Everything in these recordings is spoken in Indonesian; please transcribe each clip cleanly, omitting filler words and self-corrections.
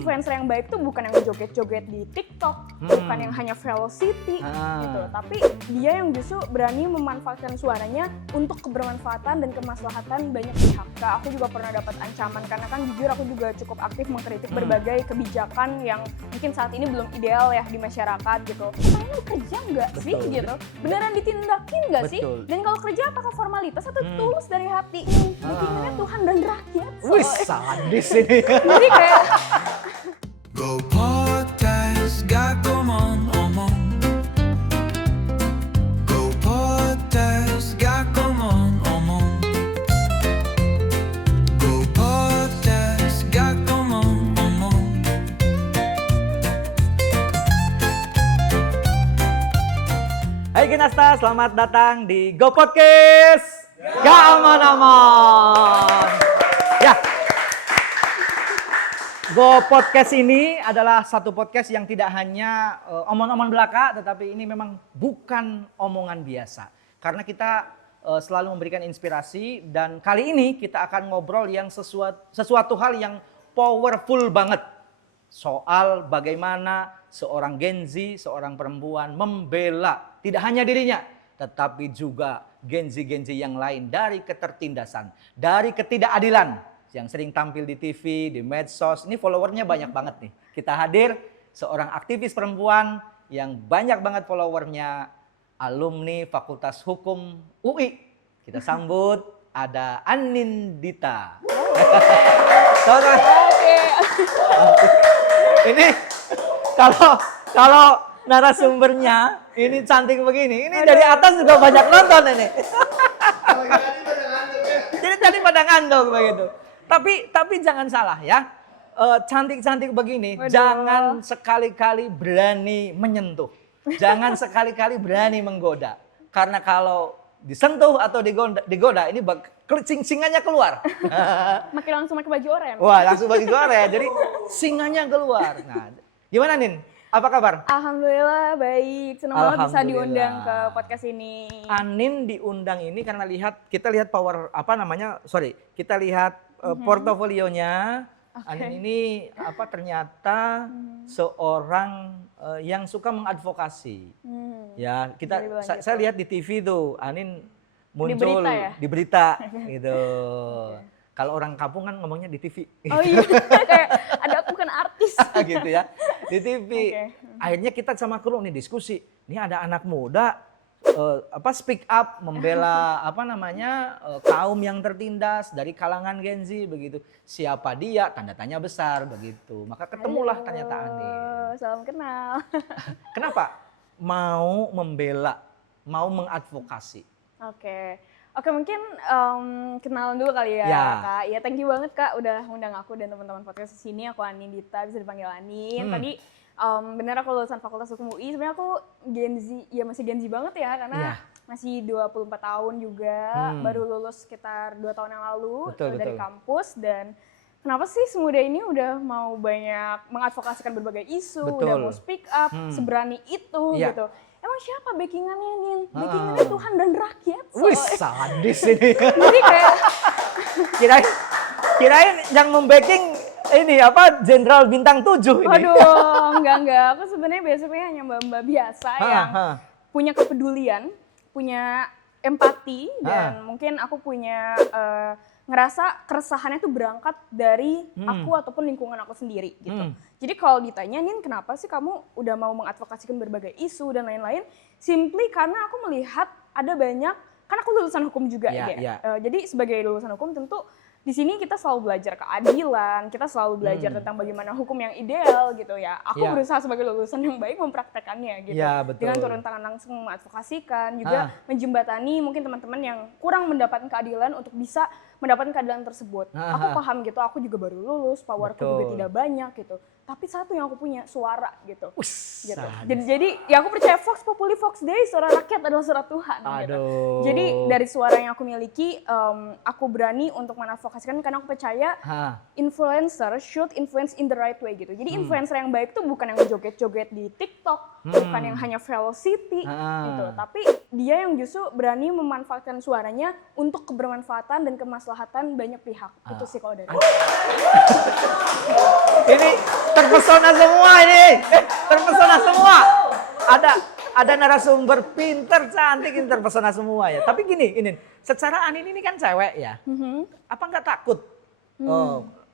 influencer yang baik tuh bukan yang joget-joget di TikTok, bukan yang hanya velocity gitu, tapi dia yang justru berani memanfaatkan suaranya untuk kebermanfaatan dan kemaslahatan banyak pihak. Kak, aku juga pernah dapat ancaman karena kan jujur aku juga cukup aktif mengkritik berbagai kebijakan yang mungkin saat ini belum ideal ya di masyarakat gitu. Kalian lu kerja nggak sih gitu? Beneran ditindakin nggak sih? Dan kalau kerja apakah formalitas atau tulus dari hati? Bikinannya Tuhan dan rakyat. Wih, sadis ini. Jadi kayak Go potes gak ngomong omong. Go potes gak ngomong omong. Go potes gak ngomong omong. Hai Kinasta, selamat datang di Go Podcast. Gak aman-aman. Ya. Go Podcast ini adalah satu podcast yang tidak hanya omong-omong belaka, tetapi ini memang bukan omongan biasa. Karena kita selalu memberikan inspirasi dan kali ini kita akan ngobrol yang sesuatu hal yang powerful banget. Soal bagaimana seorang Gen Z, seorang perempuan membela tidak hanya dirinya, tetapi juga Gen Z yang lain dari ketertindasan, dari ketidakadilan yang sering tampil di TV, di medsos. Ini followernya banyak banget nih. Kita hadir seorang aktivis perempuan yang banyak banget followernya, alumni Fakultas Hukum UI. Kita sambut ada Anindita. Ini kalau narasumbernya ini cantik begini, ini dari atas juga banyak nonton ini. Jadi tadi pada ngantuk begitu. Tapi jangan salah ya, cantik-cantik begini, jangan sekali-kali berani menyentuh. Jangan sekali-kali berani menggoda. Karena kalau disentuh atau digoda ini singannya keluar. makin langsung pakai baju oranye. Wah, langsung baju oranye. Jadi singanya keluar. Nah, gimana Nin? Apa kabar? Alhamdulillah baik, senang banget bisa Alhamdulillah. diundang ke podcast ini. Anin diundang ini karena kita lihat kita lihat portofolionya. Oke. Anin ini ternyata seorang yang suka mengadvokasi. Ya, saya lihat di TV tuh Anin muncul berita ya? di berita gitu. Kalau orang kampung kan ngomongnya di TV. Oh iya, kayak ada aku bukan artis. Gitu ya. Di TV. Oke. Akhirnya kita sama kru nih diskusi. Ini ada anak muda speak up membela kaum yang tertindas dari kalangan Gen Z begitu. Siapa dia? Tanda tanya besar begitu. Maka ketemulah ternyata Anin. Salam kenal. Kenapa mau membela, mau mengadvokasi? Oke, mungkin kenalan dulu kali ya, Ya. Kak. Ya, thank you banget Kak udah ngundang aku dan teman-teman podcast di sini. Aku Anindita, bisa dipanggil Anin. Tadi bener aku lulusan Fakultas Hukum UI. Sebenarnya aku Gen Z, ya masih Gen Z banget ya karena masih 24 tahun juga. Baru lulus sekitar 2 tahun yang lalu dari kampus dan kenapa sih semuda ini udah mau banyak mengadvokasikan berbagai isu, udah mau speak up, seberani itu gitu. Emang siapa backingannya Nin? Backingannya Tuhan dan rakyat. Wih, sadis ini. Jadi kayak Kirain yang membacking ini Jenderal Bintang 7 ini. waduh, enggak. Aku sebenarnya basically hanya mbak-mbak biasa yang punya kepedulian, punya empati, dan mungkin aku punya ngerasa keresahannya tuh berangkat dari aku ataupun lingkungan aku sendiri gitu. Jadi kalau ditanya, Nin kenapa sih kamu udah mau mengadvokasikan berbagai isu dan lain-lain? Simply karena aku melihat ada banyak, karena aku lulusan hukum juga jadi sebagai lulusan hukum tentu di sini kita selalu belajar keadilan, kita selalu belajar tentang bagaimana hukum yang ideal gitu ya. Aku berusaha sebagai lulusan yang baik mempraktekannya gitu. Dengan turun tangan langsung mengadvokasikan, juga menjembatani mungkin teman-teman yang kurang mendapatkan keadilan untuk bisa mendapatkan keadilan tersebut. Aku paham gitu, aku juga baru lulus, powerku juga tidak banyak gitu. Tapi satu yang aku punya, suara gitu. Gitu. Jadi ya aku percaya Vox Populi Vox Dei, suara rakyat adalah suara Tuhan gitu. Jadi dari suara yang aku miliki, aku berani untuk mengadvokasikan karena aku percaya influencer should influence in the right way gitu. Jadi influencer yang baik tuh bukan yang joget-joget di TikTok, bukan yang hanya velocity gitu, tapi dia yang justru berani memanfaatkan suaranya untuk kebermanfaatan dan kemaslahatan banyak pihak. Itu sih kalau dari aku. Ini terpesona semua ini. Terpesona semua. Ada narasumber pinter, cantik, ini terpesona semua ya. Tapi gini, ini secara Anin ini kan cewek ya. Apa nggak takut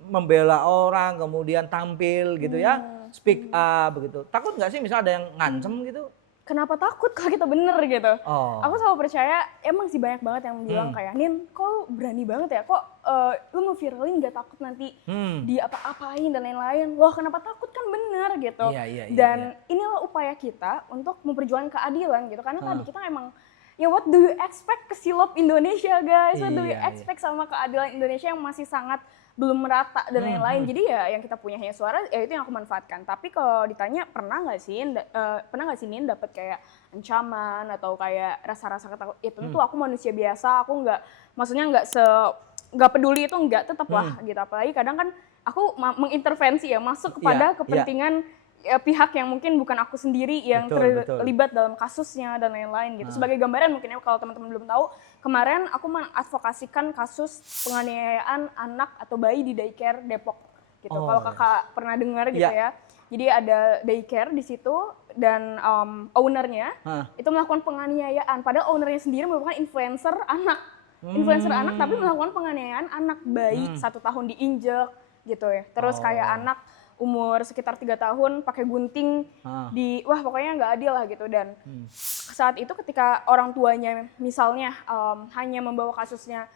membela orang, kemudian tampil gitu ya, speak up begitu. Takut nggak sih misalnya ada yang ngancem gitu? Kenapa takut kalau kita bener gitu? Oh. Aku selalu percaya, emang sih banyak banget yang bilang kayak, Nin, kok berani banget ya? Kok lu ngeviralin gak takut nanti di apa-apain dan lain-lain? Loh kenapa takut, kan bener gitu. Iya, Dan inilah upaya kita untuk memperjuangkan keadilan gitu. Karena tadi kita emang, ya what do you expect ke silop Indonesia guys? What do you expect sama keadilan Indonesia yang masih sangat belum merata dan lain-lain. Jadi ya yang kita punya hanya suara, ya itu yang aku manfaatkan. Tapi kalau ditanya pernah nggak sih Nin dapat kayak ancaman atau kayak rasa-rasa ketakutan? Ya tentu aku manusia biasa, aku maksudnya nggak peduli itu tetap lah gitu. Apalagi kadang kan aku mengintervensi ya, masuk kepada kepentingan pihak yang mungkin bukan aku sendiri yang terlibat dalam kasusnya dan lain-lain gitu. Sebagai gambaran mungkin ya kalau teman-teman belum tahu, kemarin aku mengadvokasikan kasus penganiayaan anak atau bayi di daycare Depok gitu. Kalau kakak pernah dengar gitu ya. Jadi ada daycare di situ dan ownernya itu melakukan penganiayaan. Padahal ownernya sendiri merupakan influencer anak. Influencer anak tapi melakukan penganiayaan anak bayi 1 tahun diinjek gitu ya. Terus kayak anak umur sekitar 3 tahun pakai gunting wah pokoknya nggak adil lah gitu. Dan saat itu ketika orang tuanya misalnya hanya membawa kasusnya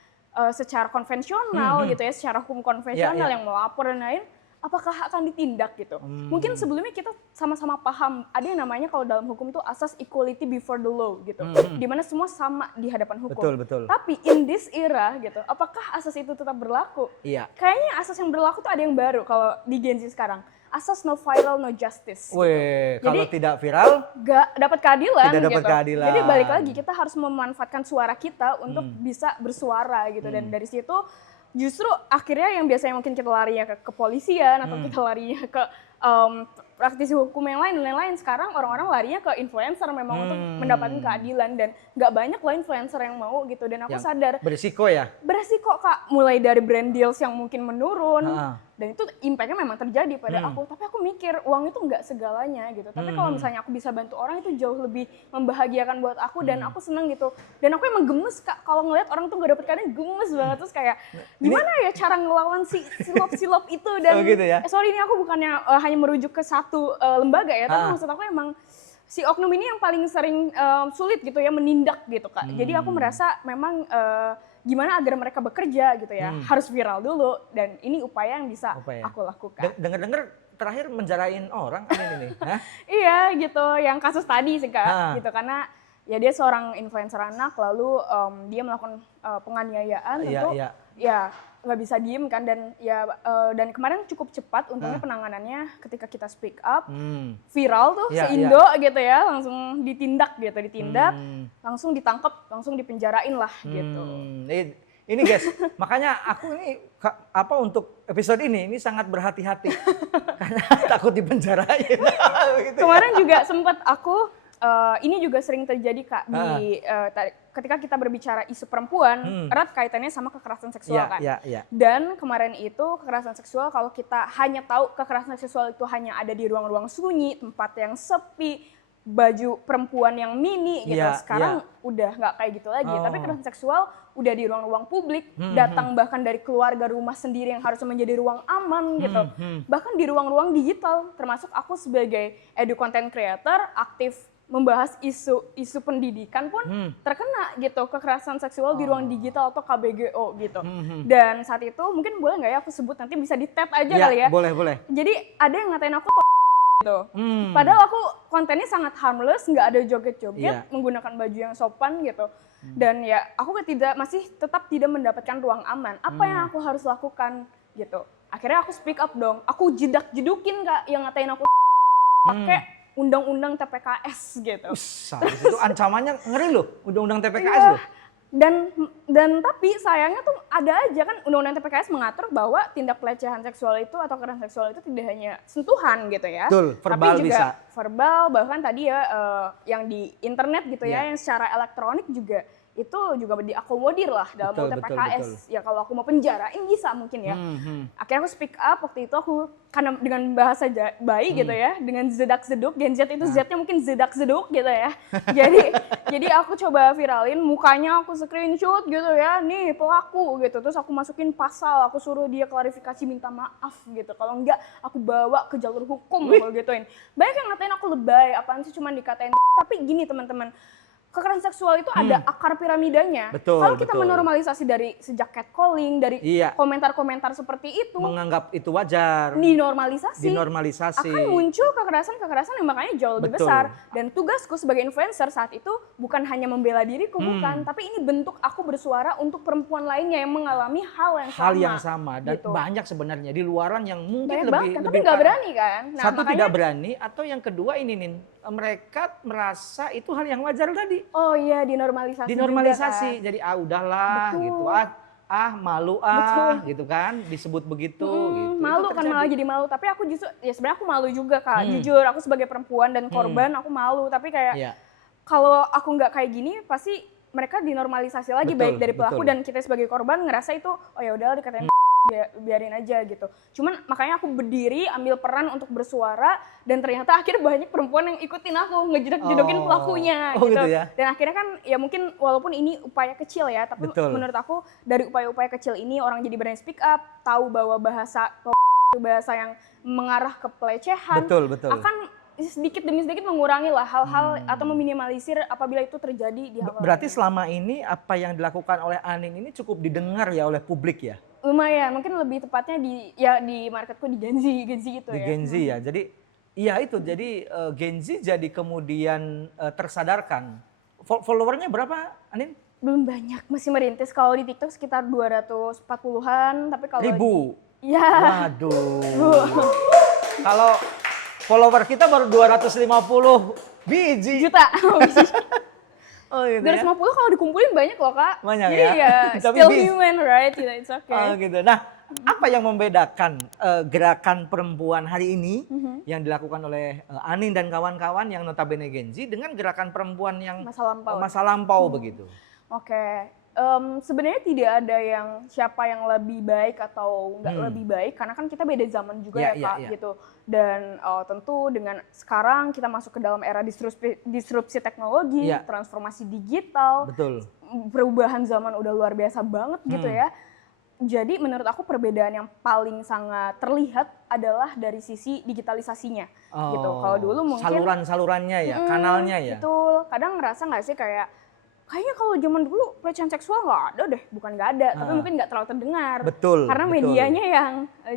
secara konvensional gitu ya, secara hukum konvensional yang melapor dan lain, apakah akan ditindak gitu. Mungkin sebelumnya kita sama-sama paham ada yang namanya kalau dalam hukum tuh asas equality before the law gitu. Dimana semua sama di hadapan hukum. Betul. Tapi in this era gitu, apakah asas itu tetap berlaku? Iya. Kayaknya asas yang berlaku tuh ada yang baru kalau di Gen Z sekarang. Asas no viral no justice. Weh, gitu. kalau tidak viral gak dapat keadilan. Tidak dapat gitu. keadilan. Jadi balik lagi kita harus memanfaatkan suara kita untuk bisa bersuara gitu. Dan dari situ justru akhirnya yang biasanya mungkin kita larinya ke kepolisian atau kita larinya ke praktisi hukum yang lain dan lain-lain, sekarang orang-orang larinya ke influencer memang untuk mendapatkan keadilan. Dan nggak banyak loh influencer yang mau gitu. Dan aku sadar berisiko ya, beresiko Kak, mulai dari brand deals yang mungkin menurun dan itu impact-nya memang terjadi pada aku. Tapi aku mikir uang itu nggak segalanya gitu. Tapi kalau misalnya aku bisa bantu orang itu jauh lebih membahagiakan buat aku dan aku seneng gitu. Dan aku emang gemes Kak kalau ngeliat orang tuh nggak dapet keadilan, gemes banget. Terus kayak gimana ya cara ngelawan si silop-silop itu. Dan gitu ya? Sorry ini aku bukannya hanya merujuk ke satu lembaga ya, tapi maksud aku emang si oknum ini yang paling sering sulit gitu ya menindak gitu Kak. Jadi aku merasa memang gimana agar mereka bekerja gitu ya, harus viral dulu dan ini upaya yang bisa aku lakukan. Dengar-dengar terakhir menjarain orang kan ini. Iya gitu, yang kasus tadi sih Kak gitu, karena ya dia seorang influencer anak lalu dia melakukan penganiayaan tentu ya nggak bisa diem kan. Dan ya dan kemarin cukup cepat untungnya penanganannya ketika kita speak up viral tuh se-Indo gitu ya, langsung ditindak langsung ditangkap, langsung dipenjarain lah gitu. Ini guys, makanya aku ini untuk episode ini sangat berhati-hati karena takut dipenjarain. Kemarin juga sempat aku ini juga sering terjadi Kak di ketika kita berbicara isu perempuan erat kaitannya sama kekerasan seksual kan. Dan kemarin itu kekerasan seksual, kalau kita hanya tahu kekerasan seksual itu hanya ada di ruang-ruang sunyi, tempat yang sepi, baju perempuan yang mini gitu. Sekarang udah nggak kayak gitu lagi. Tapi kekerasan seksual udah di ruang-ruang publik, datang bahkan dari keluarga, rumah sendiri yang harusnya menjadi ruang aman gitu. Bahkan di ruang-ruang digital, termasuk aku sebagai edu content creator aktif membahas isu pendidikan pun terkena gitu kekerasan seksual di ruang digital atau KBGO gitu. Dan saat itu mungkin boleh nggak ya aku sebut, nanti bisa di-tag aja kali ya. Boleh. Jadi ada yang ngatain aku gitu. Padahal aku kontennya sangat harmless, nggak ada joget-joget, menggunakan baju yang sopan gitu. Dan ya aku masih tetap tidak mendapatkan ruang aman. Apa yang aku harus lakukan gitu. Akhirnya aku speak up dong. Aku jedak-jedukin Kak yang ngatain aku pakai undang-undang TPKS gitu. Itu ancamannya ngeri loh, undang-undang TPKS loh. Dan tapi sayangnya tuh ada aja kan undang-undang TPKS mengatur bahwa tindak pelecehan seksual itu atau kekerasan seksual itu tidak hanya sentuhan gitu ya. Betul, verbal tapi juga bisa. Verbal, bahkan tadi ya yang di internet gitu ya, yang secara elektronik juga itu juga diakomodir lah dalam Betul, UU betul, PKS. betul. Ya kalau aku mau penjarain bisa mungkin ya. Akhirnya aku speak up waktu itu, aku karena dengan bahasa baik gitu ya, dengan zedak-zeduk, Gen Z itu Z-nya mungkin zedak-zeduk gitu ya. jadi aku coba viralin, mukanya aku screenshot gitu ya, nih pelaku gitu. Terus aku masukin pasal, aku suruh dia klarifikasi minta maaf gitu. Kalau enggak aku bawa ke jalur hukum kalau gituin. Banyak yang ngatain aku lebay, apaan sih cuman dikatain. Tapi gini teman-teman, kekerasan seksual itu ada akar piramidanya. Betul, Kalau kita betul. menormalisasi dari sejak catcalling, dari Iya. komentar-komentar seperti itu, Menganggap itu wajar, dinormalisasi, akan muncul kekerasan yang makanya jauh lebih Betul. besar. Dan tugasku sebagai influencer saat itu bukan hanya membela diriku, bukan, tapi ini bentuk aku bersuara untuk perempuan lainnya yang mengalami hal yang sama. dan gitu. banyak sebenarnya di luaran yang mungkin Banyak lebih banget kan, tapi lebih nggak parah. berani kan. Nah, Satu makanya, tidak berani, atau yang kedua ini nih, mereka merasa itu hal yang wajar tadi. oh iya, dinormalisasi Dinormalisasi, juga kan. jadi udahlah Betul. gitu, malu gitu kan, disebut begitu gitu. Malu Itu kan, terjadi. malah jadi malu. Tapi aku justru, ya sebenarnya aku malu juga Kak. Jujur, aku sebagai perempuan dan korban, aku malu. Tapi kayak, Iya. kalau aku nggak kayak gini, pasti mereka dinormalisasi lagi, Betul, baik dari pelaku betul. dan kita sebagai korban ngerasa itu, oh ya udah dikatain biarin aja gitu. Cuman makanya aku berdiri, ambil peran untuk bersuara, dan ternyata akhirnya banyak perempuan yang ikutin aku, ngejedak-jedokin Oh. pelakunya Oh, gitu. gitu ya? Dan akhirnya kan ya mungkin walaupun ini upaya kecil ya, tapi Betul. menurut aku dari upaya-upaya kecil ini orang jadi berani speak up, tahu bahwa bahasa itu bahasa yang mengarah ke pelecehan, Betul, betul. akan sedikit demi sedikit mengurangi lah hal-hal atau meminimalisir apabila itu terjadi di hal Berarti selama ini apa yang dilakukan oleh Anin ini cukup didengar ya oleh publik ya? lumayan, mungkin lebih tepatnya di marketku di Gen Z gitu Di ya. Gen Z ya. Jadi iya itu, jadi Gen Z jadi kemudian tersadarkan. Followernya berapa Anin? Belum banyak, masih merintis. Kalau di TikTok sekitar 240-an, tapi kalau Ribu? Iya. Waduh. Kalau follower kita baru 250 biji. Juta. Oh gitu ya? 250 kalau dikumpulin banyak loh Kak. Banyak Jadi ya? Tapi still bis. human right, it's okay. Oh gitu. Nah, apa yang membedakan gerakan perempuan hari ini yang dilakukan oleh Anin dan kawan-kawan yang notabene Gen Z dengan gerakan perempuan yang Masa lampau. lampau begitu? Oke. Sebenarnya tidak ada yang siapa yang lebih baik atau nggak lebih baik, karena kan kita beda zaman juga Ya, ya Kak ya. gitu. Dan tentu dengan sekarang kita masuk ke dalam era disrupsi teknologi, Ya. transformasi digital, Betul. perubahan zaman udah luar biasa banget gitu ya. Jadi menurut aku perbedaan yang paling sangat terlihat adalah dari sisi digitalisasinya gitu. Kalau dulu mungkin saluran-salurannya ya, kanalnya ya. betul. Kadang ngerasa nggak sih kayaknya kalau zaman dulu pelecehan seksual nggak ada deh, bukan nggak ada, tapi mungkin nggak terlalu terdengar. Betul, Karena betul. medianya yang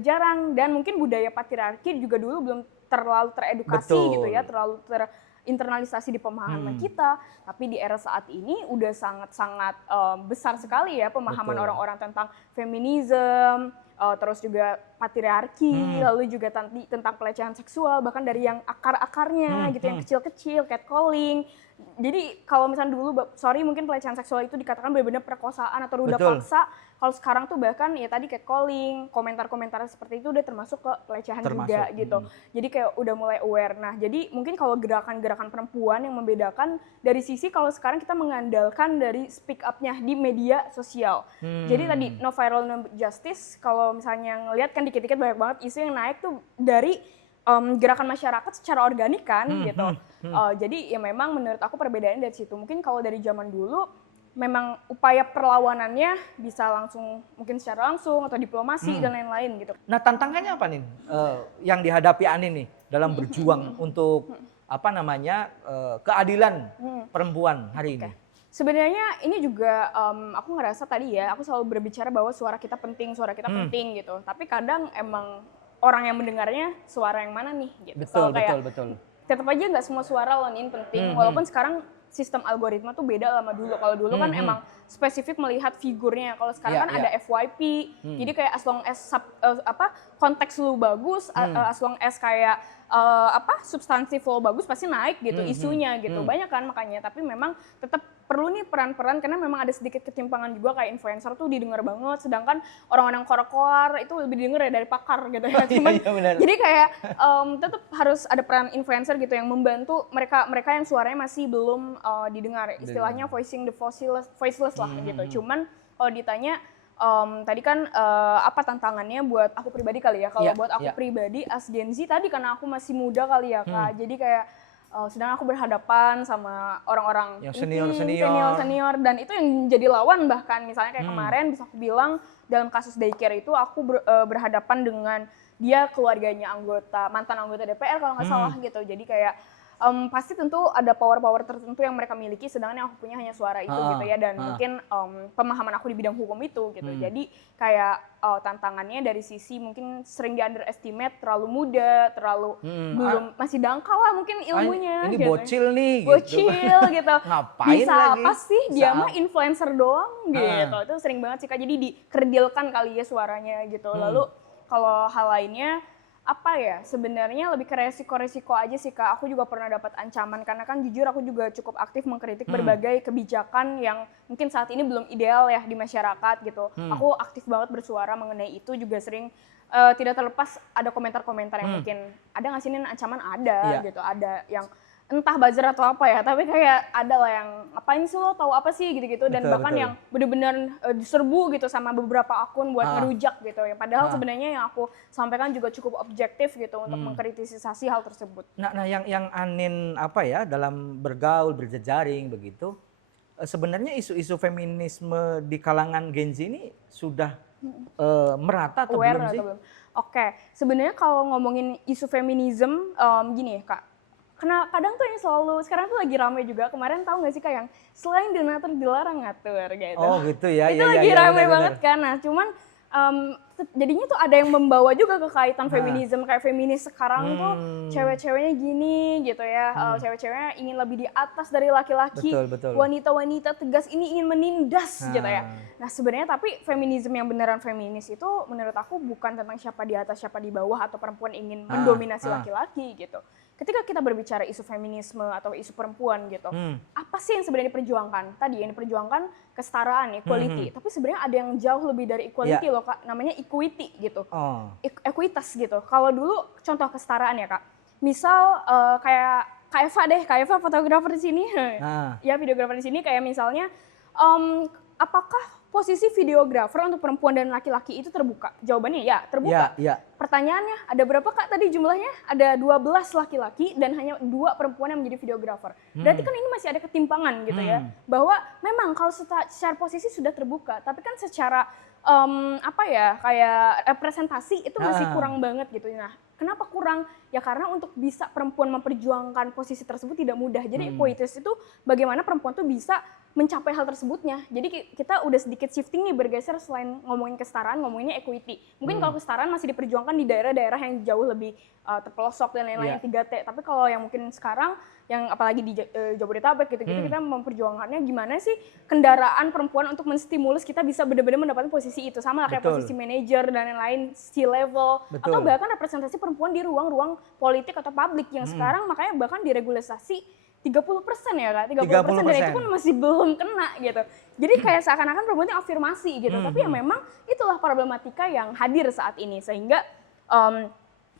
jarang, dan mungkin budaya patriarki juga dulu belum terlalu teredukasi Betul. gitu ya, terlalu terinternalisasi di pemahaman kita. Tapi di era saat ini udah sangat-sangat besar sekali ya pemahaman Betul. orang-orang tentang feminisme, terus juga patriarki, lalu juga tentang pelecehan seksual, bahkan dari yang akar-akarnya gitu, yang kecil-kecil, catcalling. Jadi kalau misalnya dulu, mungkin pelecehan seksual itu dikatakan benar-benar perkosaan atau ruda Betul. paksa. Kalau sekarang tuh bahkan ya tadi catcalling, komentar-komentar seperti itu udah termasuk ke pelecehan juga gitu. Jadi kayak udah mulai aware. Nah jadi mungkin kalau gerakan-gerakan perempuan yang membedakan dari sisi kalau sekarang kita mengandalkan dari speak up-nya di media sosial. Jadi tadi no viral no justice, kalau misalnya ngelihat kan dikit-dikit banyak banget isu yang naik tuh dari gerakan masyarakat secara organik kan gitu. Jadi ya memang menurut aku perbedaannya dari situ. Mungkin kalau dari zaman dulu memang upaya perlawanannya bisa langsung, mungkin secara langsung atau diplomasi dan lain-lain gitu. Nah tantangannya apa nih yang dihadapi Anin nih dalam berjuang untuk keadilan perempuan hari ini? Sebenarnya ini juga aku ngerasa tadi ya, aku selalu berbicara bahwa suara kita penting penting gitu. Tapi kadang emang orang yang mendengarnya suara yang mana nih gitu. Betul. Tetap aja nggak semua suara loh Nin penting, walaupun sekarang sistem algoritma tuh beda sama dulu. Kalau dulu kan emang spesifik melihat figurnya, kalau sekarang kan ada FYP. Jadi kayak as long as konteks lu bagus, as long as kayak substansi flow bagus pasti naik gitu isunya gitu. Banyak kan makanya, tapi memang tetap perlu nih peran-peran karena memang ada sedikit ketimpangan juga, kayak influencer tuh didengar banget, sedangkan orang-orang koar-koar itu lebih didengar ya dari pakar gitu ya. Cuman jadi kayak tetap harus ada peran influencer gitu yang membantu mereka yang suaranya masih belum didengar, istilahnya voicing the voiceless lah gitu. Cuman kalau ditanya tadi kan apa tantangannya buat aku pribadi kali ya, kalau buat aku pribadi as Gen Z tadi karena aku masih muda kali ya Kak, jadi kayak sedang aku berhadapan sama orang-orang yang senior dan itu yang jadi lawan, bahkan misalnya kayak kemarin bisa aku bilang dalam kasus daycare itu aku berhadapan dengan dia keluarganya mantan anggota DPR kalau nggak salah gitu, jadi kayak pasti tentu ada power-power tertentu yang mereka miliki, sedangkan yang aku punya hanya suara itu gitu ya, dan mungkin pemahaman aku di bidang hukum itu gitu. Jadi kayak tantangannya dari sisi mungkin sering di underestimate, terlalu muda, terlalu belum masih dangkal lah mungkin ilmunya. Ini gitu. Bocil nih Bocil gitu. Ngapain bisa lagi? apa sih? Dia mah influencer doang gitu. Itu sering banget sih Kak, jadi dikerdilkan kali ya suaranya gitu. Lalu kalau hal lainnya apa ya, sebenarnya lebih ke resiko-resiko aja sih Kak. Aku juga pernah dapat ancaman karena kan jujur aku juga cukup aktif mengkritik berbagai kebijakan yang mungkin saat ini belum ideal ya di masyarakat gitu. Aku aktif banget bersuara mengenai itu, juga sering tidak terlepas ada komentar-komentar yang mungkin ada nggak sih Nin, ancaman ada gitu, ada yang entah buzzer atau apa ya, tapi kayak ada lah yang ngapain sih lo, tahu apa sih gitu-gitu, dan bahkan yang benar-benar diserbu gitu sama beberapa akun buat ngerujak gitu ya, padahal sebenarnya yang aku sampaikan juga cukup objektif gitu untuk mengkritisasi hal tersebut. Nah yang Anin apa ya dalam bergaul berjejaring begitu, sebenarnya isu-isu feminisme di kalangan Gen Z ini sudah merata atau belum sih? Oke, sebenarnya kalau ngomongin isu feminisme gini ya Kak, kadang tuh yang selalu sekarang tuh lagi rame juga, kemarin tahu nggak sih Kak yang selain donatur dilarang ngatur gitu. Oh gitu ya. Itu lagi rame banget kan. Nah cuman jadinya tuh ada yang membawa juga ke kaitan feminisme, kayak feminis sekarang tuh cewek-ceweknya gini gitu ya, cewek-ceweknya ingin lebih di atas dari laki-laki, wanita-wanita tegas ini ingin menindas gitu ya. Nah sebenarnya tapi feminisme yang beneran feminis itu menurut aku bukan tentang siapa di atas siapa di bawah atau perempuan ingin mendominasi laki-laki gitu. Ketika kita berbicara isu feminisme atau isu perempuan gitu, apa sih yang sebenarnya diperjuangkan? Tadi yang diperjuangkan kesetaraan, equality. Tapi sebenarnya ada yang jauh lebih dari equality loh Kak, namanya equity gitu. Ekuitas gitu. Kalau dulu contoh kesetaraan ya Kak, misal kayak Kak Eva deh, Kak Eva fotografer di sini, ya videografer di sini, kayak misalnya apakah posisi videografer untuk perempuan dan laki-laki itu terbuka? Jawabannya ya, terbuka. Pertanyaannya, ada berapa Kak tadi jumlahnya? Ada 12 laki-laki dan hanya 2 perempuan yang menjadi videografer. Berarti kan ini masih ada ketimpangan gitu ya. Bahwa memang kalau secara posisi sudah terbuka, tapi kan secara kayak representasi itu masih kurang banget gitu. Nah, kenapa kurang? Ya karena untuk bisa perempuan memperjuangkan posisi tersebut tidak mudah. Jadi equalitas itu bagaimana perempuan tuh bisa mencapai hal tersebutnya. Jadi kita udah sedikit shifting nih, bergeser, selain ngomongin kesetaraan, ngomonginnya equity. Mungkin kalau kesetaraan masih diperjuangkan di daerah-daerah yang jauh lebih terpelosok dan lain-lain, 3T. Tapi kalau yang mungkin sekarang, yang apalagi di Jabodetabek gitu-gitu, kita memperjuangkannya gimana sih kendaraan perempuan untuk menstimulus kita bisa benar-benar mendapatkan posisi itu. Sama lah kayak posisi manajer dan lain-lain, C-level. Atau bahkan representasi perempuan di ruang-ruang politik atau publik yang sekarang makanya bahkan diregularisasi 30% ya Kak, 30% dan itu pun masih belum kena gitu. Jadi kayak seakan-akan perempuan itu afirmasi gitu, tapi ya memang itulah problematika yang hadir saat ini. Sehingga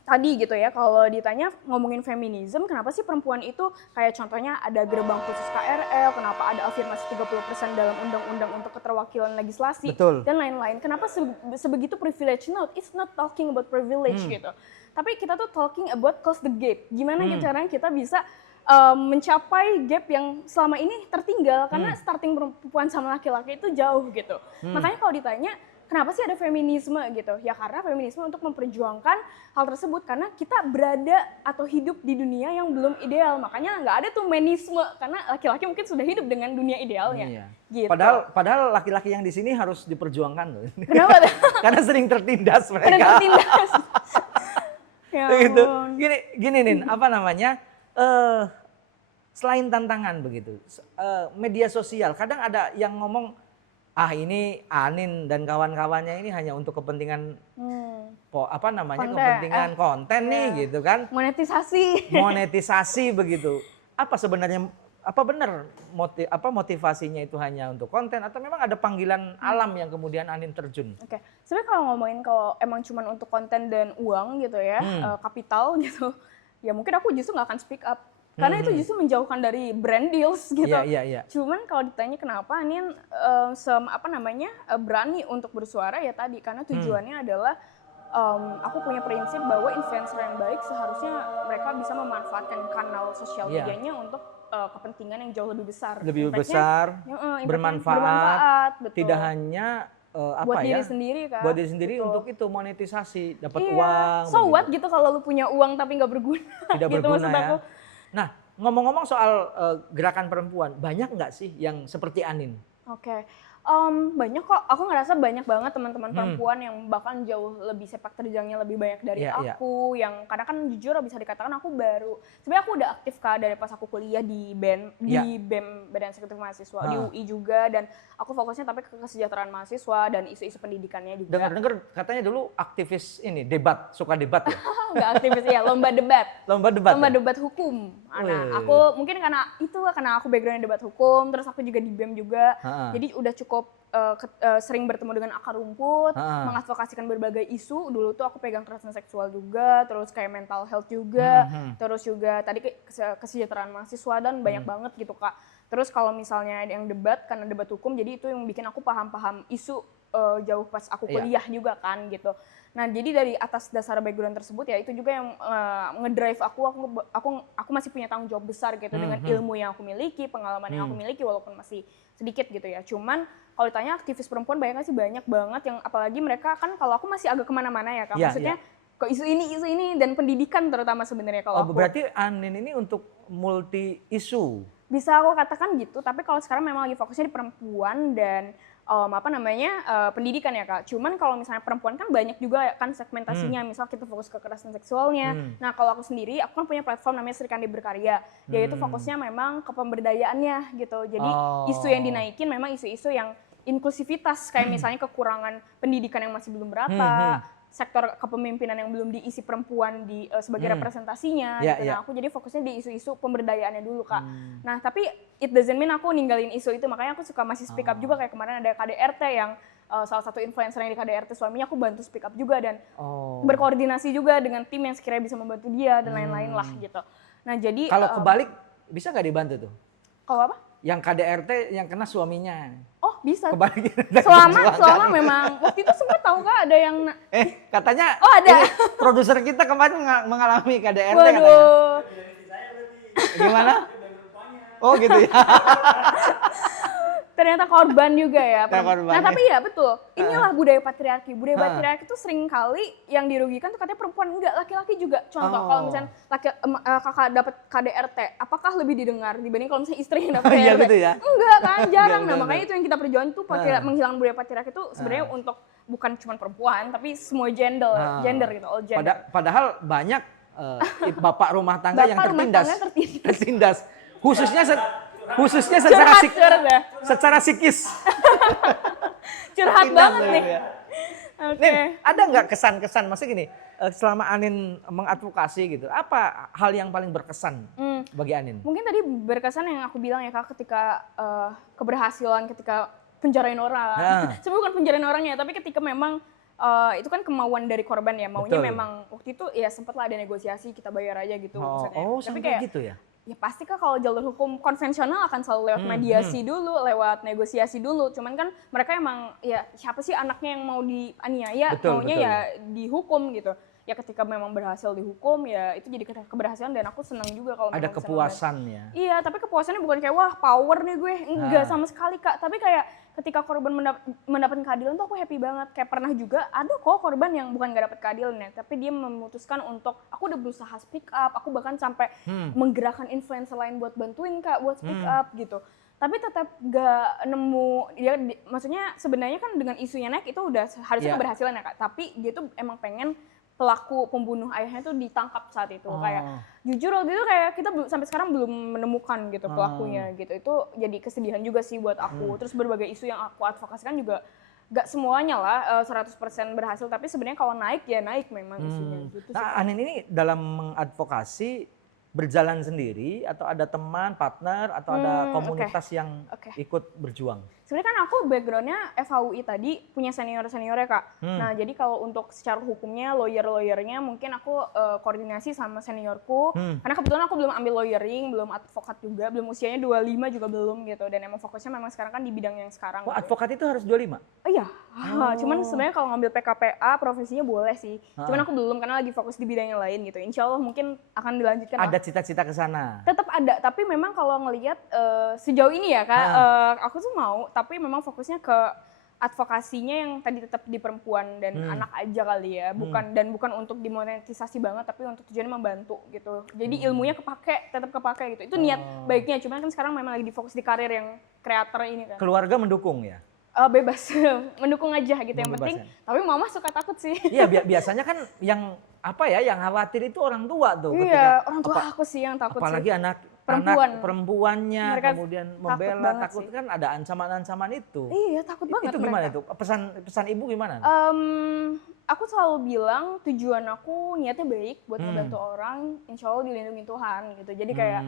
tadi gitu ya, kalau ditanya ngomongin feminisme, kenapa sih perempuan itu kayak contohnya ada gerbang khusus KRL, kenapa ada afirmasi 30% dalam undang-undang untuk keterwakilan legislasi, dan lain-lain. Kenapa sebegitu privilege? No, it's not talking about privilege gitu. Tapi kita tuh talking about close the gap. Gimana caranya kita bisa mencapai gap yang selama ini tertinggal, karena starting perempuan sama laki-laki itu jauh gitu. Makanya kalau ditanya, kenapa sih ada feminisme gitu? Ya karena feminisme untuk memperjuangkan hal tersebut, karena kita berada atau hidup di dunia yang belum ideal. Makanya nggak ada tuh menisme, karena laki-laki mungkin sudah hidup dengan dunia idealnya. Gitu. Padahal laki-laki yang di sini harus diperjuangkan loh. Kenapa? Karena sering tertindas mereka. Sering tertindas. Ya gitu. Gini Nin, apa namanya? Selain tantangan begitu, media sosial kadang ada yang ngomong, ini Anin dan kawan-kawannya ini hanya untuk kepentingan Konten, kepentingan konten nih iya. gitu kan. Monetisasi. Monetisasi begitu. Apa sebenarnya benar motivasinya itu hanya untuk konten atau memang ada panggilan alam yang kemudian Anin terjun? Oke, sebenarnya kalau ngomongin kalau emang cuman untuk konten dan uang gitu ya, kapital gitu, ya mungkin aku justru nggak akan speak up. Karena itu justru menjauhkan dari brand deals gitu. Iya. Cuman kalau ditanya kenapa Anin berani untuk bersuara ya tadi, karena tujuannya adalah aku punya prinsip bahwa influencer yang baik seharusnya mereka bisa memanfaatkan kanal sosial medianya untuk kepentingan yang jauh lebih besar. Lebih Impactnya, besar, impactnya bermanfaat, betul. tidak hanya buat diri sendiri kan. buat diri sendiri Betul. untuk itu monetisasi, dapat Iya. uang. So begitu. what gitu kalau lu punya uang tapi nggak berguna. Tidak gitu berguna maksud ya. aku. Nah, ngomong-ngomong soal gerakan perempuan, banyak nggak sih yang seperti Anin? Oke. Banyak kok, aku ngerasa banyak banget teman-teman perempuan yang bahkan jauh lebih sepak terjangnya lebih banyak dari Iya. aku, yang karena kan jujur bisa dikatakan aku baru, sebenarnya aku udah aktif Kak dari pas aku kuliah di BEM Badan Eksekutif Mahasiswa di UI juga, dan aku fokusnya tapi ke kesejahteraan mahasiswa dan isu-isu pendidikannya juga. Dengar-dengar katanya dulu aktivis ini debat, suka debat ya? Nggak aktivis ya, lomba debat. Lomba debat. Lomba Ya? debat hukum. Nah, Wih. aku mungkin karena aku backgroundnya debat hukum, terus aku juga di BEM juga, jadi udah cukup sering bertemu dengan akar rumput, mengadvokasikan berbagai isu. Dulu tuh aku pegang kekerasan seksual juga, terus kayak mental health juga, terus juga tadi kesejahteraan mahasiswa dan banyak banget gitu Kak. Terus kalau misalnya yang debat, karena debat hukum, jadi itu yang bikin aku paham-paham isu jauh pas aku kuliah juga kan gitu. Nah, jadi dari atas dasar background tersebut ya itu juga yang ngedrive aku masih punya tanggung jawab besar gitu dengan ilmu yang aku miliki, pengalaman yang aku miliki walaupun masih sedikit gitu ya. Cuman kalau ditanya aktivis perempuan banyak sih, banyak banget yang apalagi mereka kan, kalau aku masih agak kemana-mana ya Kak, maksudnya ke isu ini dan pendidikan terutama sebenarnya kalau aku. Berarti Anin ini untuk multi isu. Bisa aku katakan gitu, tapi kalau sekarang memang lagi fokusnya di perempuan dan pendidikan ya Kak. Cuman kalau misalnya perempuan kan banyak juga kan segmentasinya, misal kita fokus ke kekerasan seksualnya. Nah kalau aku sendiri, aku kan punya platform namanya Sri Kandi Berkarya. Dia itu fokusnya memang ke pemberdayaannya gitu. Jadi isu yang dinaikin memang isu-isu yang inklusivitas, kayak misalnya kekurangan pendidikan yang masih belum merata, sektor kepemimpinan yang belum diisi perempuan sebagai representasinya. Gitu. Nah aku jadi fokusnya di isu-isu pemberdayaannya dulu Kak. Nah tapi it doesn't mean aku ninggalin isu itu, makanya aku suka masih speak up juga, kayak kemarin ada KDRT yang salah satu influencer yang di KDRT suaminya, aku bantu speak up juga dan berkoordinasi juga dengan tim yang sekiranya bisa membantu dia dan lain-lain lah gitu. Nah jadi kalau kebalik bisa nggak dibantu tuh? Kalau apa? Yang KDRT yang kena suaminya. Oh bisa. Kebalik. Selama memang waktu itu sempat tahu Kak ada yang katanya ada. ini produser kita kemarin mengalami KDRT katanya. Waduh. Gimana? Oh gitu ya. Ternyata korban juga ya. Korban, nah tapi ya betul, inilah budaya patriarki. Budaya patriarki itu sering kali yang dirugikan tuh katanya perempuan, enggak, laki-laki juga. Contoh kalau misalnya kakak dapat KDRT, apakah lebih didengar dibanding kalau misalnya istri yang dapat KDRT? Iya gitu ya. Enggak kan, jarang. Enggak, Nah makanya itu yang kita perjuangin tuh menghilangkan budaya patriarki itu sebenarnya untuk bukan cuma perempuan, tapi semua gender gitu, all gender. Padahal banyak bapak rumah tangga yang tertindas. Khususnya secara psikis. Curhat banget nih. Nin, ada nggak kesan-kesan, maksudnya gini, selama Anin mengadvokasi gitu, apa hal yang paling berkesan bagi Anin? Mungkin tadi berkesan yang aku bilang ya Kak, ketika keberhasilan, ketika penjarain orang. Sebenarnya bukan penjarain orangnya, tapi ketika memang itu kan kemauan dari korban ya, maunya memang waktu itu ya sempatlah ada negosiasi, kita bayar aja gitu maksudnya. Tapi kayak gitu ya? Ya pasti Kak, kalau jalur hukum konvensional akan selalu lewat mediasi dulu, lewat negosiasi dulu. Cuman kan mereka emang ya siapa sih anaknya yang mau dianiaya, maunya ya dihukum gitu. Ya ketika memang berhasil dihukum ya itu jadi keberhasilan dan aku senang juga kalau ada kepuasan ya. Iya, tapi kepuasannya bukan kayak wah power nih gue, enggak sama sekali Kak. Tapi kayak ketika korban mendapatkan keadilan tuh aku happy banget. Kayak pernah juga ada kok korban yang bukan gak dapat keadilan ya, tapi dia memutuskan untuk aku udah berusaha speak up, aku bahkan sampai menggerakkan influencer lain buat bantuin Kak buat speak up gitu. Tapi tetap gak nemu dia, maksudnya sebenarnya kan dengan isunya naik itu udah harusnya keberhasilan ya Kak. Tapi dia tuh emang pengen pelaku pembunuh ayahnya tuh ditangkap saat itu. Kayak jujur waktu itu kayak kita sampai sekarang belum menemukan gitu pelakunya gitu. Itu jadi kesedihan juga sih buat aku. Terus berbagai isu yang aku advokasikan juga Gak semuanya lah 100% berhasil, tapi sebenarnya kalau naik ya naik memang isunya gitu sih. Nah, Anin ini dalam mengadvokasi berjalan sendiri atau ada teman, partner atau ada komunitas yang Oke. ikut berjuang? Sebenarnya kan aku backgroundnya FHUI tadi punya senior-seniornya Kak. Nah jadi kalau untuk secara hukumnya, lawyer-lawyernya mungkin aku koordinasi sama seniorku. Karena kebetulan aku belum ambil lawyering, belum advokat juga, belum usianya 25 juga belum gitu. Dan emang fokusnya memang sekarang kan di bidang yang sekarang. Wah, gitu. advokat itu harus 25? Oh iya, cuman sebenarnya kalau ngambil PKPA profesinya boleh sih. Cuman aku belum karena lagi fokus di bidang yang lain gitu. Insya Allah mungkin akan dilanjutkan. Ada cita-cita ke sana? Tetap ada, tapi memang kalau ngelihat sejauh ini ya Kak, aku tuh mau, tapi memang fokusnya ke advokasinya yang tadi tetap di perempuan dan anak aja kali ya, bukan untuk dimonetisasi banget, tapi untuk tujuannya membantu gitu. Jadi ilmunya tetap kepake gitu. Itu niat baiknya, cuman kan sekarang memang lagi difokus di karir yang kreator ini kan. Keluarga mendukung ya? Bebas, mendukung aja gitu yang penting. Tapi mama suka takut sih. Iya, biasanya kan yang yang khawatir itu orang tua tuh. Iya, orang tua aku sih yang takut apalagi sih. anak Perempuannya, perempuannya kemudian membela, takut sih. kan ada ancaman-ancaman itu. Iya, takut banget Itu gimana mereka. itu? Pesan ibu gimana? Aku selalu bilang tujuan aku niatnya baik buat ngebantu orang, insya Allah dilindungi Tuhan gitu. Jadi kayak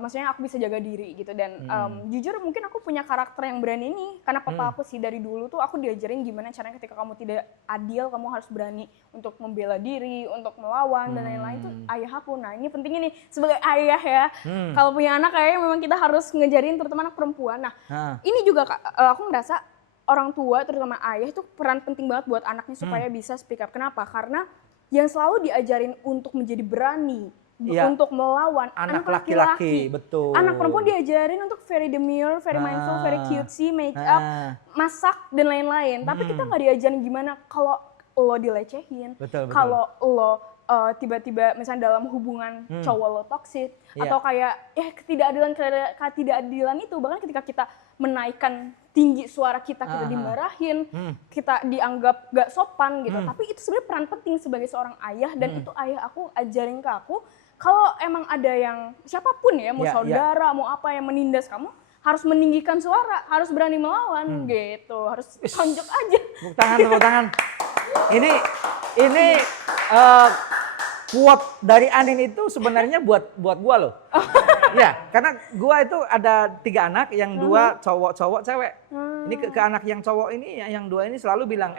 maksudnya aku bisa jaga diri gitu dan jujur mungkin aku punya karakter yang berani nih karena papa aku sih dari dulu tuh aku diajarin gimana caranya ketika kamu tidak adil kamu harus berani untuk membela diri, untuk melawan dan lain-lain tuh ayah aku. Nah ini pentingnya nih sebagai ayah ya, kalau punya anak kayaknya memang kita harus ngejarin terutama anak perempuan. Nah ini juga aku merasa orang tua terutama ayah itu peran penting banget buat anaknya supaya bisa speak up. Kenapa? Karena yang selalu diajarin untuk menjadi berani, untuk melawan anak laki-laki, betul. Anak perempuan diajarin untuk very demure, very mindful, very cutesy, make up, masak dan lain-lain. Tapi kita nggak diajarin gimana kalau lo dilecehin, kalau lo tiba-tiba misalnya dalam hubungan cowok lo toxic atau kayak ketidakadilan itu bahkan ketika kita menaikkan tinggi suara kita dimarahin, kita dianggap gak sopan gitu. Tapi itu sebenarnya peran penting sebagai seorang ayah dan itu ayah aku ajarin ke aku kalau emang ada yang siapapun ya mau saudara mau apa yang menindas kamu harus meninggikan suara, harus berani melawan gitu, harus tonjok aja. Tepuk tangan. Ini quote dari Anin itu sebenarnya buat gua loh. Ya, karena gua itu ada 3 anak, yang 2 cowok cewek. Ini ke anak yang cowok ini, yang 2 ini selalu bilang,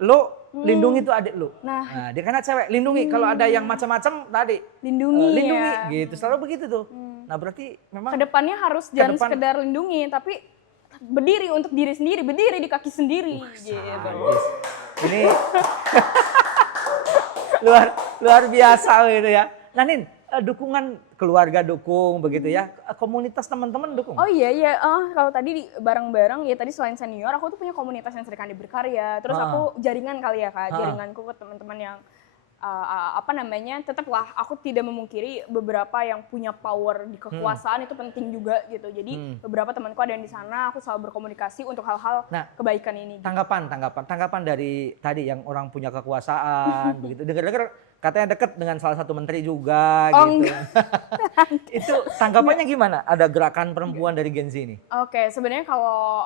lo lindungi tuh adik lo. Nah, dia karena cewek, lindungi. Kalau ada yang macam-macam tadi, lindungi ya. Gitu, selalu begitu tuh. Nah, berarti memang kedepannya harus jangan sekedar lindungi, tapi berdiri untuk diri sendiri, berdiri di kaki sendiri. Gitu. Ini luar biasa gitu ya. Nah, Nin, dukungan keluarga dukung begitu ya, komunitas teman-teman dukung. Oh iya, kalau tadi bareng-bareng ya tadi selain senior, aku tuh punya komunitas yang Serikandi Berkarya. Terus aku jaringan kali ya Kak, jaringanku ke teman-teman yang tetaplah aku tidak memungkiri beberapa yang punya power di kekuasaan itu penting juga gitu. Jadi beberapa temanku ada yang di sana, aku selalu berkomunikasi untuk hal-hal kebaikan ini. Tanggapan dari tadi yang orang punya kekuasaan begitu. Dengar-dengar katanya dekat dengan salah satu menteri juga gitu. Itu tanggapannya gimana? Ada gerakan perempuan dari Gen Z ini? Oke, sebenarnya kalau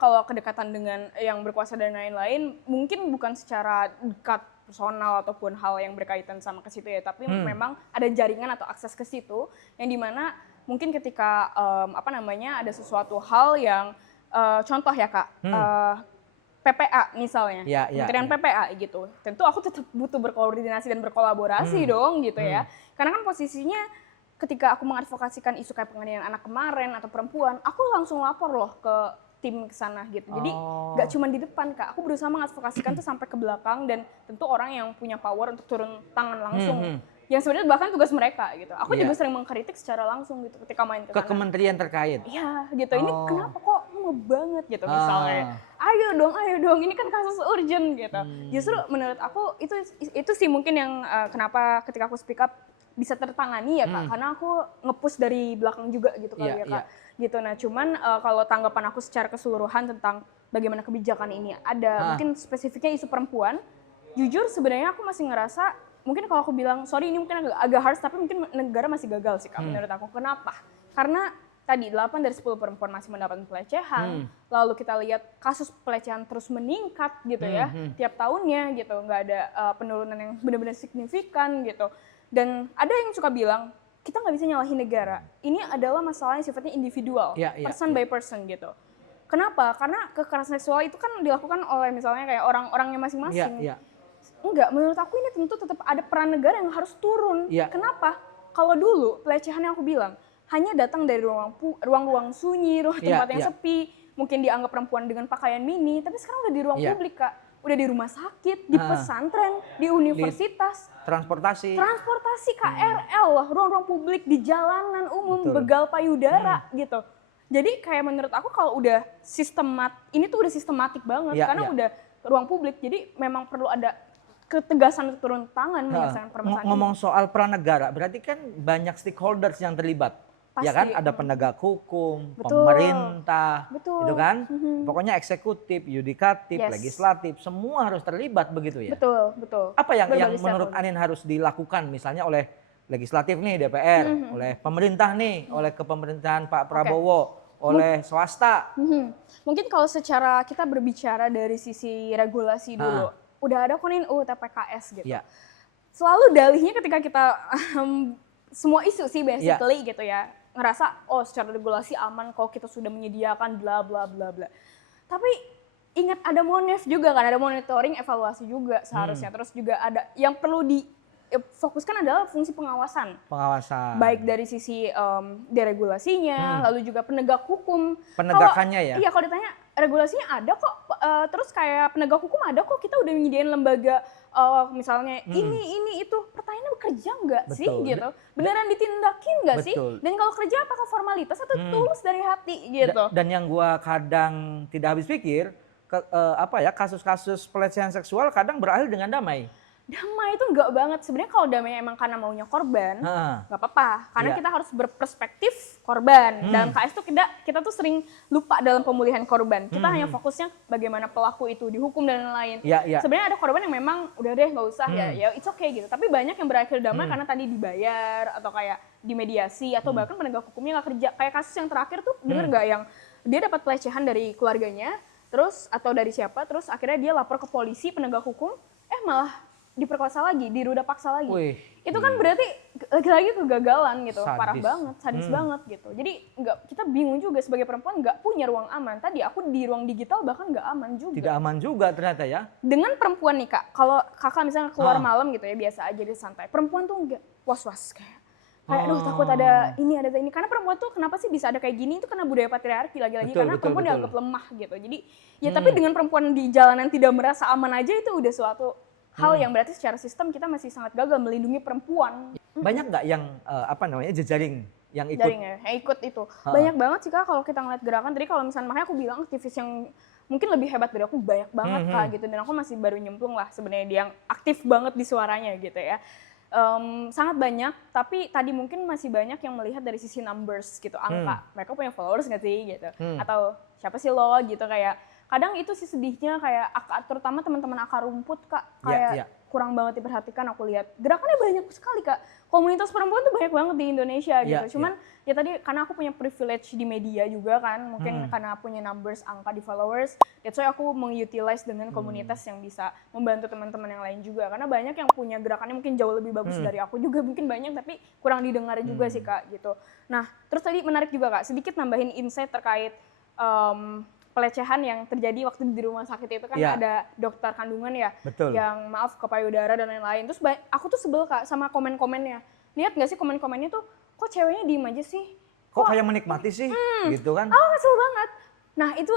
kalau kedekatan dengan yang berkuasa dan lain-lain mungkin bukan secara dekat personal ataupun hal yang berkaitan sama ke situ ya, tapi memang ada jaringan atau akses ke situ yang dimana mungkin ketika ada sesuatu hal yang contoh ya Kak, PPA misalnya, Kementerian PPA gitu, tentu aku tetap butuh berkoordinasi dan berkolaborasi dong gitu ya, karena kan posisinya ketika aku mengadvokasikan isu kayak penganiayaan anak kemarin atau perempuan, aku langsung lapor loh ke tim ke sana gitu. Jadi nggak cuma di depan Kak, aku berusaha mengadvokasikan tuh sampai ke belakang dan tentu orang yang punya power untuk turun tangan langsung. Yang sebenarnya bahkan tugas mereka gitu. Aku juga sering mengkritik secara langsung gitu ketika main ke sana. Ke kementerian terkait? Iya gitu, ini kenapa kok lama banget gitu misalnya. Ayo dong, ini kan kasus urgent gitu. Justru menurut aku itu sih mungkin yang kenapa ketika aku speak up bisa tertangani ya Kak, karena aku nge-push dari belakang juga gitu kali ya Kak. Gitu. Nah cuman kalau tanggapan aku secara keseluruhan tentang bagaimana kebijakan ini ada mungkin spesifiknya isu perempuan, jujur sebenarnya aku masih ngerasa mungkin kalau aku bilang sorry ini mungkin agak harsh tapi mungkin negara masih gagal sih Kak menurut aku. Kenapa? Karena tadi 8 dari 10 perempuan masih mendapatkan pelecehan. Lalu kita lihat kasus pelecehan terus meningkat gitu ya tiap tahunnya gitu, nggak ada penurunan yang benar-benar signifikan gitu. Dan ada yang suka bilang kita nggak bisa nyalahin negara. Ini adalah masalah yang sifatnya individual, person by person gitu. Kenapa? Karena kekerasan seksual itu kan dilakukan oleh misalnya kayak orang-orangnya masing-masing. Enggak, menurut aku ini tentu tetap ada peran negara yang harus turun. Kenapa? Kalau dulu pelecehan yang aku bilang hanya datang dari ruang-ruang sunyi, tempat yang sepi, mungkin dianggap perempuan dengan pakaian mini, tapi sekarang udah di ruang publik, Kak. Udah di rumah sakit, di pesantren, di universitas, transportasi KRL lah, ruang-ruang publik, di jalanan umum, begal payudara gitu. Jadi kayak menurut aku kalau udah ini tuh udah sistematik banget karena udah ruang publik, jadi memang perlu ada ketegasan turun tangan menyelesaikan permasalahan. Ngomong soal peran negara, berarti kan banyak stakeholders yang terlibat. Pasti. Ya kan, ada penegak hukum, pemerintah, gitu kan. Pokoknya eksekutif, yudikatif, legislatif, semua harus terlibat begitu ya. Betul. Apa yang menurut Anin harus dilakukan misalnya oleh legislatif nih DPR, oleh pemerintah nih, oleh kepemerintahan Pak Prabowo, oleh swasta? Mungkin kalau secara kita berbicara dari sisi regulasi dulu, udah ada kok nih UU TPKS gitu. Selalu dalihnya ketika kita semua isu sih basically gitu ya, ngerasa secara regulasi aman kok, kita sudah menyediakan bla bla bla bla. Tapi ingat ada monef juga kan, ada monitoring, evaluasi juga seharusnya. Terus juga ada yang perlu difokuskan adalah fungsi pengawasan. Baik dari sisi deregulasinya, lalu juga penegak hukum. Penegakannya Iya, kalau ditanya regulasinya ada kok, terus kayak penegak hukum ada kok, kita udah menyediain lembaga misalnya ini itu, pertanyaannya bekerja nggak sih gitu, beneran ditindakin nggak sih, dan kalau kerja apakah formalitas atau tulus dari hati gitu. Dan yang gua kadang tidak habis pikir, kasus-kasus pelecehan seksual kadang berakhir dengan damai. Damai itu enggak banget. Sebenarnya kalau damai emang karena maunya korban, nggak apa-apa. Karena kita harus berperspektif korban. Dalam KS tuh kita tuh sering lupa dalam pemulihan korban. Kita hanya fokusnya bagaimana pelaku itu dihukum dan lain-lain. Sebenarnya ada korban yang memang udah deh nggak usah ya it's okay gitu. Tapi banyak yang berakhir damai karena tadi dibayar atau kayak dimediasi atau bahkan penegak hukumnya nggak kerja. Kayak kasus yang terakhir tuh bener nggak yang dia dapat pelecehan dari keluarganya, terus atau dari siapa, terus akhirnya dia lapor ke polisi, penegak hukum, malah diperkosa lagi, diruda paksa lagi. Itu kan berarti lagi-lagi kegagalan gitu, parah banget, sadis banget gitu. Jadi kita bingung juga sebagai perempuan nggak punya ruang aman. Tadi aku di ruang digital bahkan nggak aman juga. Tidak aman juga ternyata ya. Dengan perempuan nih Kak, kalau kakak misalnya keluar malam gitu ya, biasa aja dia santai. Perempuan tuh nggak was-was kayak aduh takut ada ini. Karena perempuan tuh kenapa sih bisa ada kayak gini, itu karena budaya patriarki lagi-lagi. Karena perempuan dianggap lemah gitu. Jadi ya tapi dengan perempuan di jalanan tidak merasa aman aja, itu udah suatu hal yang berarti secara sistem kita masih sangat gagal melindungi perempuan. Banyak nggak yang jejaring yang ikut? Yang ikut itu. Banyak banget sih Kak kalau kita ngeliat gerakan. Tadi kalau misalnya makanya aku bilang aktivis yang mungkin lebih hebat dari aku banyak banget Kak gitu. Dan aku masih baru nyemplung lah sebenarnya dia yang aktif banget di suaranya gitu ya. Sangat banyak, tapi tadi mungkin masih banyak yang melihat dari sisi numbers gitu, angka. Mereka punya followers nggak sih gitu. Atau siapa sih lo gitu kayak. Kadang itu sih sedihnya kayak terutama teman-teman akar rumput Kak, kayak kurang banget diperhatikan. Aku lihat gerakannya banyak sekali Kak, komunitas perempuan tuh banyak banget di Indonesia gitu. Cuman ya tadi karena aku punya privilege di media juga kan, mungkin karena punya numbers, angka di followers, that's why aku mengutilize dengan komunitas yang bisa membantu teman-teman yang lain juga. Karena banyak yang punya gerakannya mungkin jauh lebih bagus dari aku juga, mungkin banyak tapi kurang didengar juga sih Kak gitu. Nah terus tadi menarik juga Kak, sedikit nambahin insight terkait pelecehan yang terjadi waktu di rumah sakit itu kan ada dokter kandungan ya, yang maaf ke payudara dan lain-lain. Terus aku tuh sebel Kak sama komen-komennya. Lihat nggak sih komen-komennya tuh, kok ceweknya diem aja sih? Kok kayak menikmati sih, gitu kan? Kesel banget. Nah itu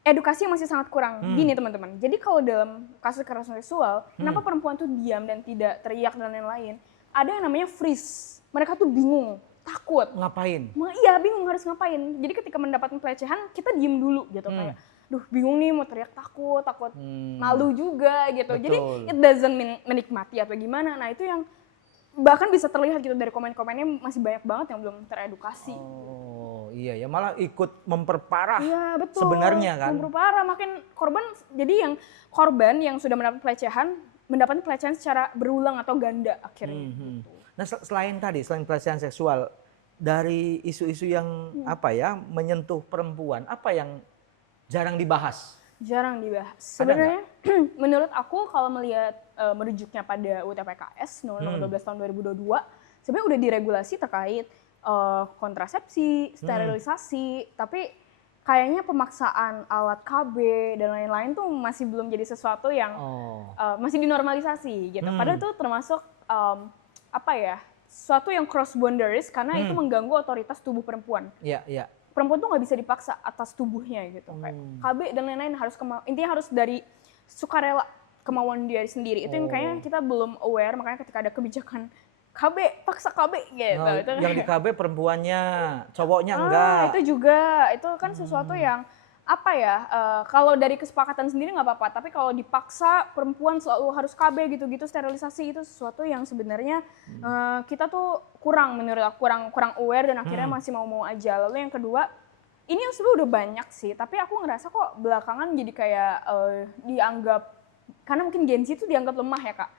edukasi yang masih sangat kurang. Gini teman-teman, jadi kalau dalam kasus kekerasan seksual, kenapa perempuan tuh diam dan tidak teriak dan lain-lain? Ada yang namanya freeze. Mereka tuh bingung, takut. Ngapain? Iya bingung harus ngapain. Jadi ketika mendapatkan pelecehan kita diem dulu gitu kayak, bingung nih mau teriak, takut malu juga gitu. Jadi it doesn't mean menikmati atau gimana. Nah itu yang bahkan bisa terlihat gitu dari komen-komennya, masih banyak banget yang belum teredukasi. Oh iya ya, malah ikut memperparah. Iya betul. Sebenarnya kan. Memperparah, makin korban. Jadi yang korban yang sudah mendapatkan pelecehan secara berulang atau ganda akhirnya. Nah selain pelecehan seksual, dari isu-isu yang apa ya menyentuh perempuan, apa yang jarang dibahas? Jarang dibahas. Ada Sebenarnya menurut aku kalau melihat merujuknya pada UTPKS nomor 12 tahun 2022, sebenarnya udah diregulasi terkait kontrasepsi, sterilisasi, tapi kayaknya pemaksaan alat KB dan lain-lain tuh masih belum jadi sesuatu yang masih dinormalisasi gitu. Padahal itu termasuk apa ya, sesuatu yang cross boundaries karena itu mengganggu otoritas tubuh perempuan. Iya, iya. Perempuan tuh nggak bisa dipaksa atas tubuhnya gitu, kayak KB dan lain-lain harus intinya harus dari sukarela, kemauan dia sendiri. Itu yang kayaknya kita belum aware, makanya ketika ada kebijakan KB, paksa KB gitu. Nah, itu yang di kayak, KB perempuannya, cowoknya enggak. itu juga, itu kan sesuatu yang apa ya, kalau dari kesepakatan sendiri nggak apa-apa, tapi kalau dipaksa perempuan selalu harus KB gitu-gitu, sterilisasi, itu sesuatu yang sebenarnya kita tuh kurang, menurut aku kurang aware dan akhirnya masih mau-mau aja. Lalu yang kedua, ini sebenarnya udah banyak sih, tapi aku ngerasa kok belakangan jadi kayak dianggap, karena mungkin Gen Z itu dianggap lemah ya Kak.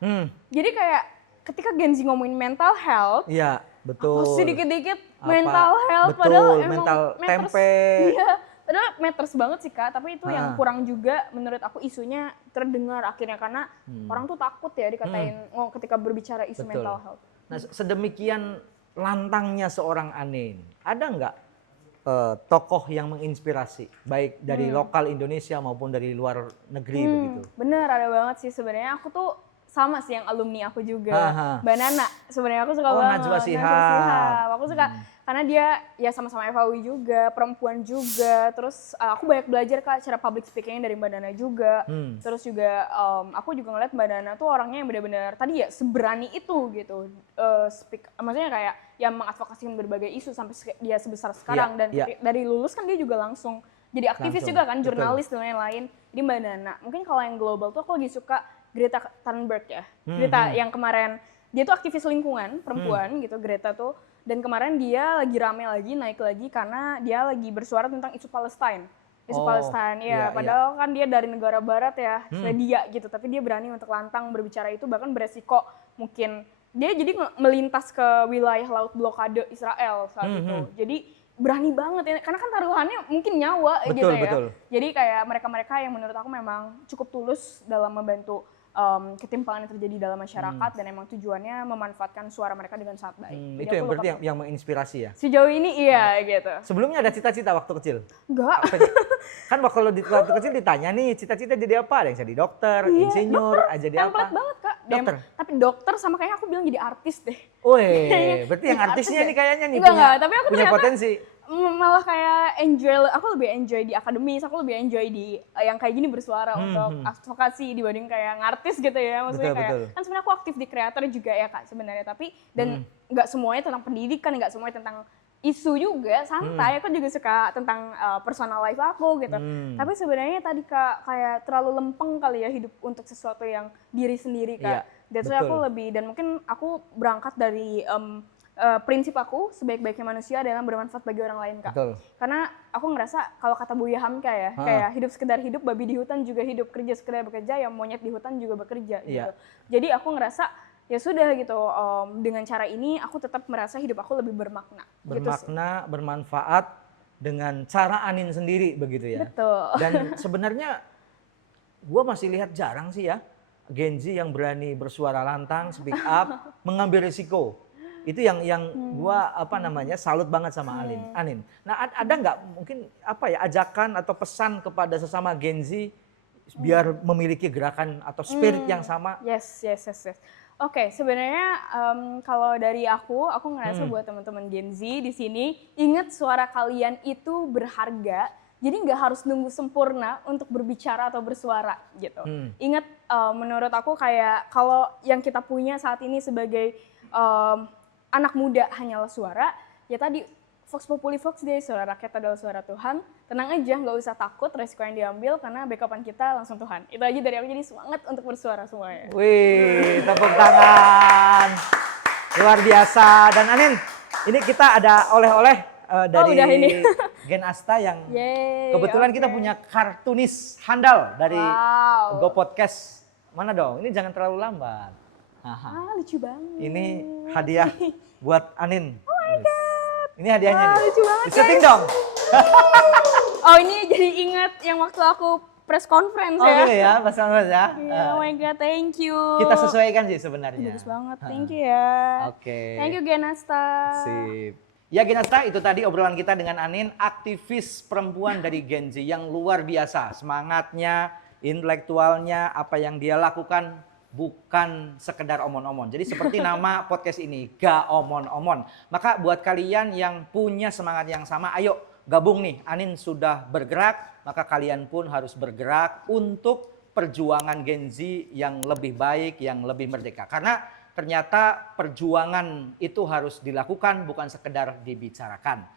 Jadi kayak ketika Gen Z ngomongin mental health, Iya, betul. aku sedikit-dikit Apa? mental health, Betul, padahal emang mental matters. tempe. Iya, padahal matters banget sih Kak, tapi itu yang kurang juga menurut aku isunya terdengar akhirnya, karena orang tuh takut ya dikatain ketika berbicara isu Betul. mental health. Nah, sedemikian lantangnya seorang Anin, ada nggak tokoh yang menginspirasi, baik dari lokal Indonesia maupun dari luar negeri begitu? Bener, ada banget sih sebenarnya. Aku tuh sama sih yang alumni aku juga, Aha. Mbak Nana. Sebenarnya aku suka Oh, banget. Najwa Shihab. Aku suka karena dia ya sama-sama FAUI juga, perempuan juga. Terus aku banyak belajar Kak cara public speaking dari Mbak Nana juga. Terus juga aku juga ngeliat Mbak Nana tuh orangnya yang benar-benar tadi ya seberani itu gitu. Speak, maksudnya kayak yang mengadvokasikan berbagai isu sampai dia sebesar sekarang. Dan dari lulus kan dia juga langsung jadi aktivis Langsung, juga kan, betul. jurnalis dan lain-lain. Jadi Mbak Nana, mungkin kalau yang global tuh aku lagi suka Greta Thunberg ya. Greta yang kemarin, dia tuh aktivis lingkungan, perempuan gitu Greta tuh. Dan kemarin dia lagi rame lagi, naik lagi karena dia lagi bersuara tentang isu Palestine. Isu Palestine, ya. Padahal kan dia dari negara barat ya, Swedia gitu. Tapi dia berani untuk lantang berbicara itu, bahkan beresiko mungkin. Dia jadi melintas ke wilayah laut blokade Israel saat itu. Jadi berani banget ya, karena kan taruhannya mungkin nyawa gitu ya. Betul. Jadi kayak mereka-mereka yang menurut aku memang cukup tulus dalam membantu ketimpangan yang terjadi dalam masyarakat dan emang tujuannya memanfaatkan suara mereka dengan sangat baik. Jadi Itu aku yang berarti look up yang menginspirasi ya? sejauh ini iya gitu. Sebelumnya ada cita-cita waktu kecil? Enggak. Kan waktu kecil ditanya nih, cita-cita jadi apa? Ada yang jadi dokter, insinyur, jadi apa? Template banget Kak. Dokter. Tapi dokter sama kayaknya aku bilang jadi artis deh. Wih, berarti yang Jadi artisnya artis nih kayaknya nih Enggak, tapi aku punya ternyata potensi. malah kayak aku lebih enjoy di akademis, aku lebih enjoy di yang kayak gini bersuara untuk advokasi dibanding kayak ngartis gitu ya. Maksudnya Betul, kayak betul. kan sebenarnya aku aktif di kreator juga ya Kak sebenarnya, tapi dan nggak semuanya tentang pendidikan, nggak semuanya tentang isu juga, santai. Aku juga suka tentang personal life aku gitu. Tapi sebenarnya tadi Kak kayak terlalu lempeng kali ya hidup untuk sesuatu yang diri sendiri Kak. Iya, That's why betul. aku lebih, dan mungkin aku berangkat dari prinsip aku sebaik-baiknya manusia adalah bermanfaat bagi orang lain Kak. Betul. Karena aku ngerasa kalau kata Buya Hamka ya, kayak hidup sekedar hidup, babi di hutan juga hidup, kerja sekedar bekerja, yang monyet di hutan juga bekerja gitu. Iya. Jadi aku ngerasa ya sudah gitu, dengan cara ini aku tetap merasa hidup aku lebih bermakna. Gitu sih. Bermakna, bermanfaat dengan cara Anin sendiri begitu ya. Betul. Dan sebenarnya gua masih lihat jarang sih ya Gen Z yang berani bersuara lantang, speak up, mengambil risiko. Itu yang gua salut banget sama Anin. Nah, ada nggak mungkin ajakan atau pesan kepada sesama Gen Z biar memiliki gerakan atau spirit yang sama? Yes. Oke, sebenarnya kalau dari aku ngerasa buat teman-teman Gen Z di sini, ingat suara kalian itu berharga. Jadi nggak harus nunggu sempurna untuk berbicara atau bersuara gitu. Ingat, menurut aku kayak kalau yang kita punya saat ini sebagai anak muda hanyalah suara, ya tadi Vox Populi Vox Dei, suara rakyat adalah suara Tuhan. Tenang aja, nggak usah takut resiko yang diambil karena backupan kita langsung Tuhan. Itu aja dari aku, jadi semangat untuk bersuara semuanya. Wih, tepuk tangan. Luar biasa. Dan Anin, ini kita ada oleh-oleh dari udah ini. Gen Asta yang Yeay, kebetulan kita oke. punya kartunis handal dari Wow. Go Podcast. Mana dong? Ini jangan terlalu lambat. Aha. Lucu banget. Ini hadiah buat Anin. Oh my God. Ini hadiahnya nih. lucu banget, Disetting guys. dong. Oh ini jadi inget yang waktu aku press conference Oh ya. gitu ya, Mas Anwar ya. Iya, oh my god, thank you. Kita sesuaikan sih sebenarnya. Bagus banget, thank you ya. Oke. Thank you Genasta. Sip. Ya Genasta, itu tadi obrolan kita dengan Anin, aktivis perempuan dari Gen Z yang luar biasa. Semangatnya, intelektualnya, apa yang dia lakukan bukan sekedar omon-omon. Jadi seperti nama podcast ini, Ga Omon-Omon. Maka buat kalian yang punya semangat yang sama, ayo gabung nih. Anin sudah bergerak, maka kalian pun harus bergerak untuk perjuangan Gen Z yang lebih baik, yang lebih merdeka. Karena ternyata perjuangan itu harus dilakukan, bukan sekedar dibicarakan.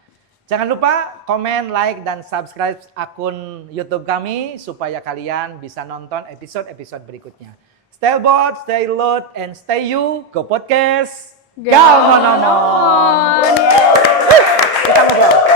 Jangan lupa komen, like, dan subscribe akun YouTube kami supaya kalian bisa nonton episode-episode berikutnya. Stay bold, stay loud, and stay you. Go podcast. Ga Omon-Omon. Kita ngobrol.